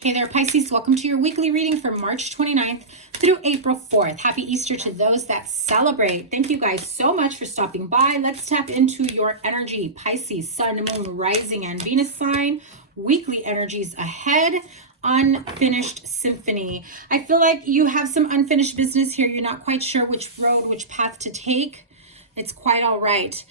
Hey there, Pisces. Welcome to your weekly reading for March 29th through April 4th. Happy Easter to those that celebrate. Thank you guys so much for stopping by. Let's tap into your energy. Pisces, Sun, Moon, Rising, and Venus sign. Weekly energies ahead. Unfinished symphony. I feel like you have some unfinished business here. You're not quite sure which road, which path to take. It's quite all right.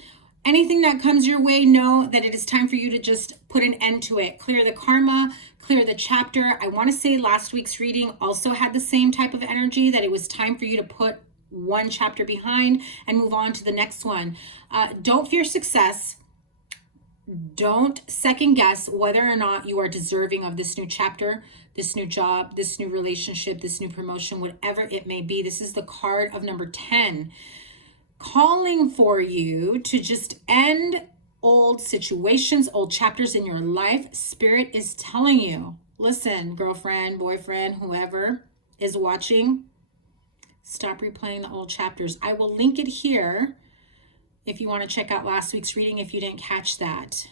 Anything that comes your way, know that it is time for you to just put an end to it. Clear the karma, clear the chapter. I want to say last week's reading also had the same type of energy, that it was time for you to put one chapter behind and move on to the next one. Don't fear success. Don't second guess whether or not you are deserving of this new chapter, this new job, this new relationship, this new promotion, whatever it may be. This is the card of number 10. Calling for you to just end old situations, old chapters in your life. Spirit is telling you, listen, girlfriend, boyfriend, whoever is watching, stop replaying the old chapters. I will link it here if you want to check out last week's reading if you didn't catch that.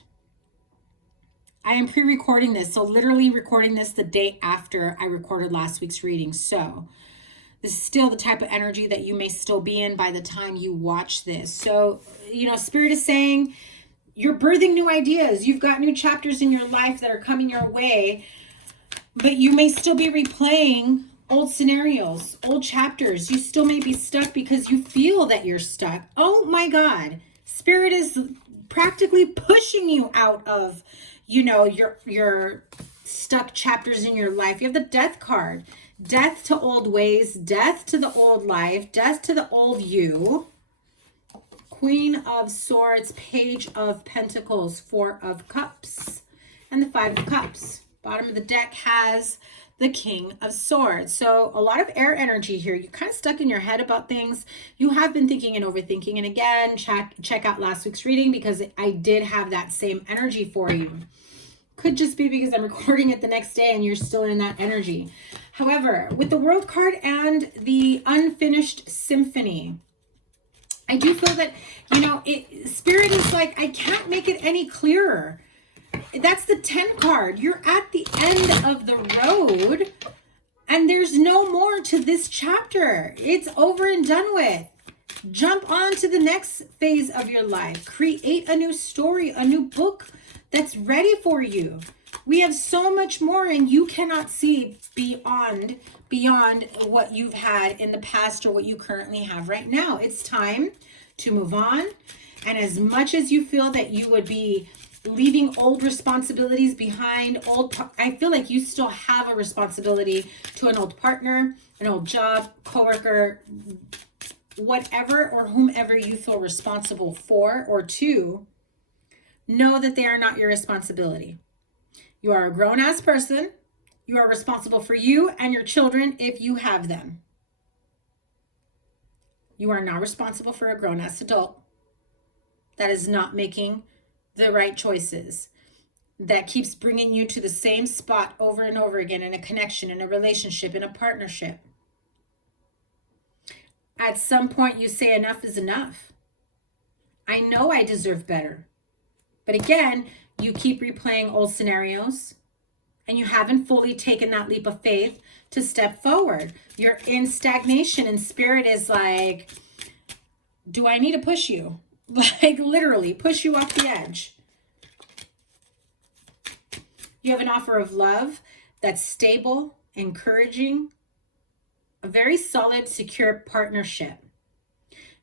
I am pre-recording this, so literally recording this the day after I recorded last week's reading. So this is still the type of energy that you may still be in by the time you watch this. So, Spirit is saying you're birthing new ideas. You've got new chapters in your life that are coming your way, but you may still be replaying old scenarios, old chapters. You still may be stuck because you feel that you're stuck. Oh my God. Spirit is practically pushing you out of, your stuck chapters in your life. You have the Death card. Death to old ways, death to the old life, death to the old you. Queen of Swords, Page of Pentacles, Four of Cups, and the Five of Cups. Bottom of the deck has the King of Swords. So a lot of air energy here. You're kind of stuck in your head about things. You have been thinking and overthinking. And again, check out last week's reading because I did have that same energy for you. Could just be because I'm recording it the next day and you're still in that energy. However, with the World card and the Unfinished Symphony, I do feel that, Spirit is like, I can't make it any clearer. That's the 10 card. You're at the end of the road and there's no more to this chapter. It's over and done with. Jump on to the next phase of your life. Create a new story, a new book that's ready for you. We have so much more and you cannot see beyond what you've had in the past or what you currently have right now. It's time to move on. And as much as you feel that you would be leaving old responsibilities behind, I feel like you still have a responsibility to an old partner, an old job, coworker, whatever or whomever you feel responsible for or to. Know that they are not your responsibility. You are a grown-ass person. You are responsible for you and your children if you have them. You are not responsible for a grown-ass adult that is not making the right choices, that keeps bringing you to the same spot over and over again in a connection, in a relationship, in a partnership. At some point you say enough is enough. I know I deserve better. But again, you keep replaying old scenarios and you haven't fully taken that leap of faith to step forward. You're in stagnation and Spirit is like, do I need to push you? Like literally push you off the edge. You have an offer of love that's stable, encouraging, a very solid, secure partnership.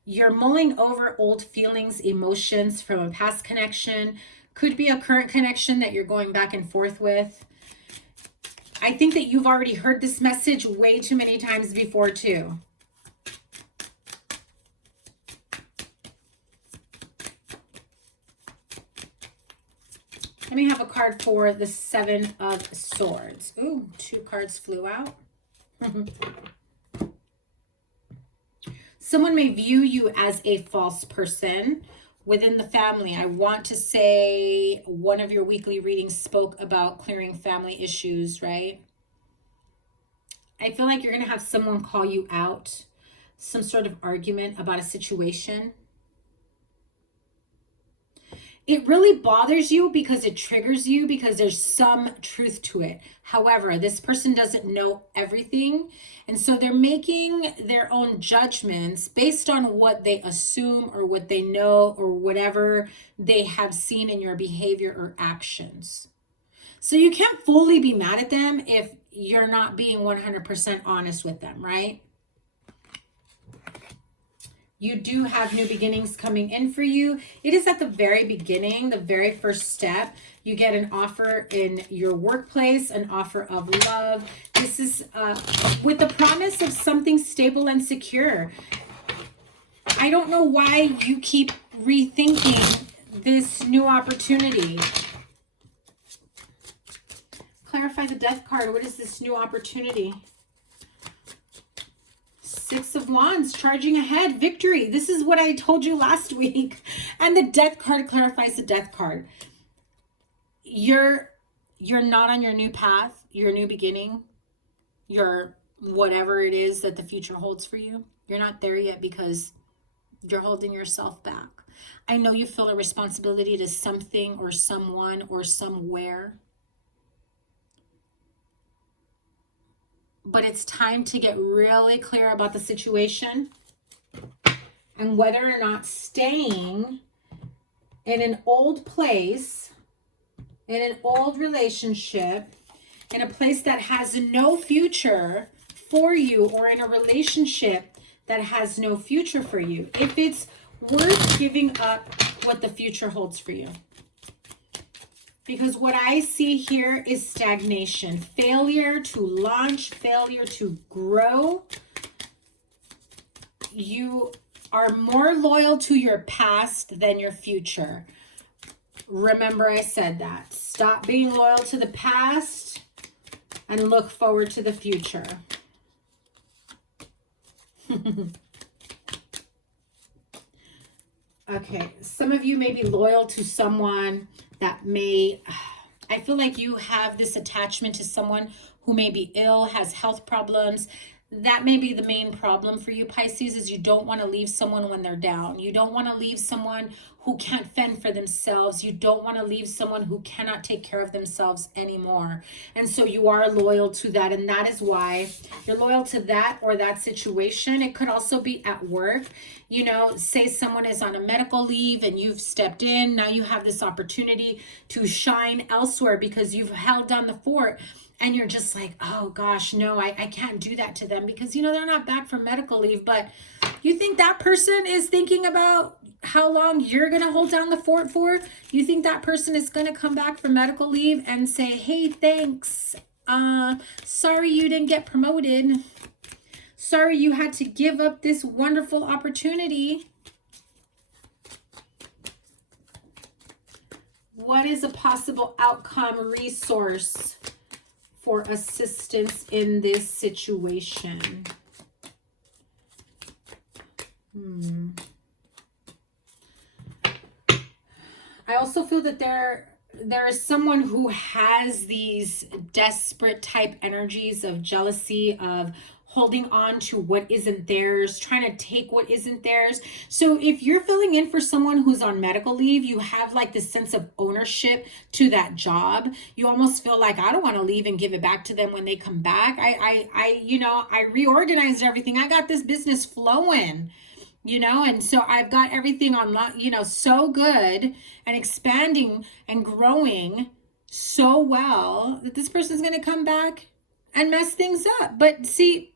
You're mulling over old feelings, emotions from a past connection. Could be a current connection that you're going back and forth with. I think that you've already heard this message way too many times before too. Let me have a card for the Seven of Swords. Ooh, 2 cards flew out. Someone may view you as a false person within the family. I want to say one of your weekly readings spoke about clearing family issues, right? I feel like you're going to have someone call you out, some sort of argument about a situation. it really bothers you because it triggers you because there's some truth to it. However, this person doesn't know everything. And so they're making their own judgments based on what they assume or what they know or whatever they have seen in your behavior or actions. So you can't fully be mad at them if you're not being 100% honest with them, right? You do have new beginnings coming in for you. It is at the very beginning, the very first step. You get an offer in your workplace, an offer of love. This is with the promise of something stable and secure. I don't know why you keep rethinking this new opportunity. Clarify the Death card. What is this new opportunity? Six of Wands, charging ahead, victory. This is what I told you last week. And the Death card clarifies the Death card. You're not on your new path, your new beginning, your whatever it is that the future holds for you. You're not there yet because you're holding yourself back. I know you feel a responsibility to something or someone or somewhere. But it's time to get really clear about the situation and whether or not staying in an old place, in an old relationship, in a place that has no future for you, or in a relationship that has no future for you, if it's worth giving up what the future holds for you. Because what I see here is stagnation, failure to launch, failure to grow. You are more loyal to your past than your future. Remember, I said that. Stop being loyal to the past and look forward to the future. Okay, some of you may be loyal to someone that may, I feel like you have this attachment to someone who may be ill, has health problems. That may be the main problem for you, Pisces, is you don't want to leave someone when they're down. You don't want to leave someone who can't fend for themselves. You don't want to leave someone who cannot take care of themselves anymore. And so you are loyal to that. And that is why you're loyal to that or that situation. It could also be at work. You know, say someone is on a medical leave and you've stepped in. Now you have this opportunity to shine elsewhere because you've held down the fort. And you're just like, oh gosh, no, I can't do that to them because, you know, they're not back from medical leave. But you think that person is thinking about how long you're going to hold down the fort for? You think that person is going to come back from medical leave and say, hey, thanks. Sorry you didn't get promoted. Sorry you had to give up this wonderful opportunity. What is a possible outcome resource for assistance in this situation? I also feel that there is someone who has these desperate type energies of jealousy, of holding on to what isn't theirs, trying to take what isn't theirs. So if you're filling in for someone who's on medical leave, you have like this sense of ownership to that job. You almost feel like, I don't want to leave and give it back to them when they come back. I reorganized everything. I got this business flowing, you know, and so I've got everything on, you know, so good and expanding and growing so well that this person's going to come back and mess things up. But see,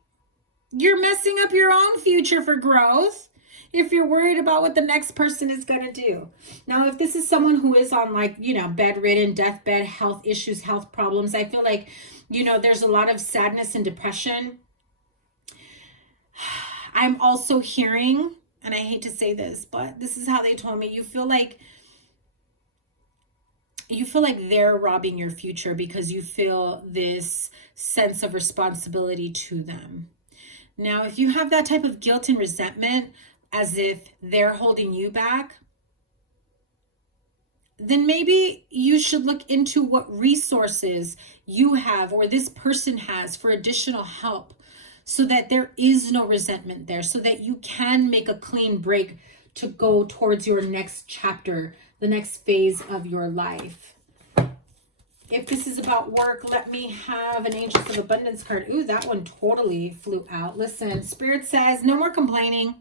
you're messing up your own future for growth if you're worried about what the next person is going to do. Now, if this is someone who is on, like, you know, bedridden, deathbed, health issues, health problems, I feel like, you know, there's a lot of sadness and depression. I'm also hearing, and I hate to say this, but this is how they told me, you feel like they're robbing your future because you feel this sense of responsibility to them. Now, if you have that type of guilt and resentment as if they're holding you back, then maybe you should look into what resources you have or this person has for additional help so that there is no resentment there, so that you can make a clean break to go towards your next chapter the next phase of your life. If this is about work, let me have an Angels of Abundance card. Ooh, that one totally flew out. Listen, Spirit says no more complaining.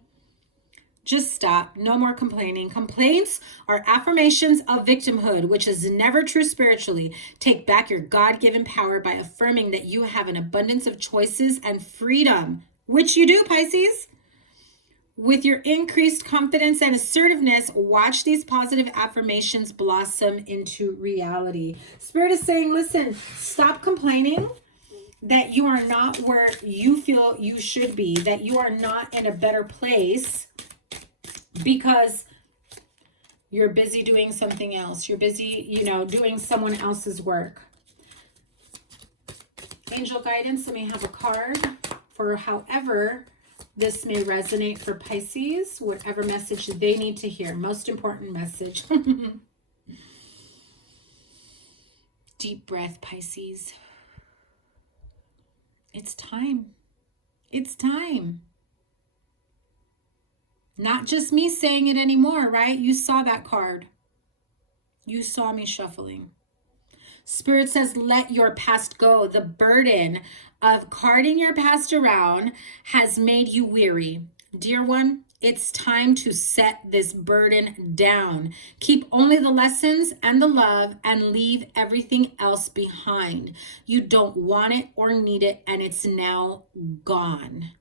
Just stop. No more complaining. Complaints are affirmations of victimhood, which is never true spiritually. Take back your God-given power by affirming that you have an abundance of choices and freedom, which you do, Pisces. With your increased confidence and assertiveness, watch these positive affirmations blossom into reality. Spirit is saying, listen, stop complaining that you are not where you feel you should be, that you are not in a better place because you're busy doing something else. You're busy, doing someone else's work. Angel guidance, let me have a card for however this may resonate for Pisces, whatever message they need to hear. Most important message. Deep breath, Pisces. It's time. It's time. Not just me saying it anymore, right? You saw that card. You saw me shuffling. Spirit says, let your past go. The burden of carting your past around has made you weary. Dear one, it's time to set this burden down. Keep only the lessons and the love and leave everything else behind. You don't want it or need it, and it's now gone.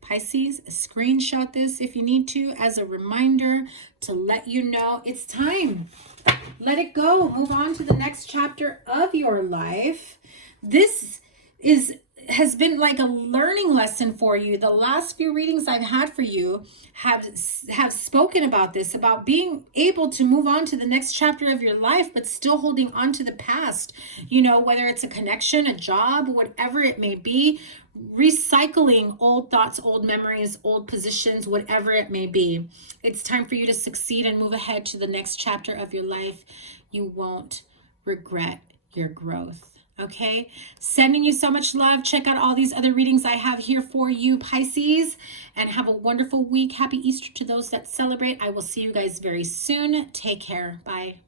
Pisces, screenshot this if you need to as a reminder to let you know it's time. Let it go. Move on to the next chapter of your life. This has been like a learning lesson for you. The last few readings I've had for you have spoken about this, about being able to move on to the next chapter of your life, but still holding on to the past, whether it's a connection, a job, whatever it may be, recycling old thoughts, old memories, old positions, whatever it may be. It's time for you to succeed and move ahead to the next chapter of your life. You won't regret your growth. Okay, sending you so much love. Check out all these other readings I have here for you, Pisces, and have a wonderful week. Happy Easter to those that celebrate. I will see you guys very soon. Take care. Bye.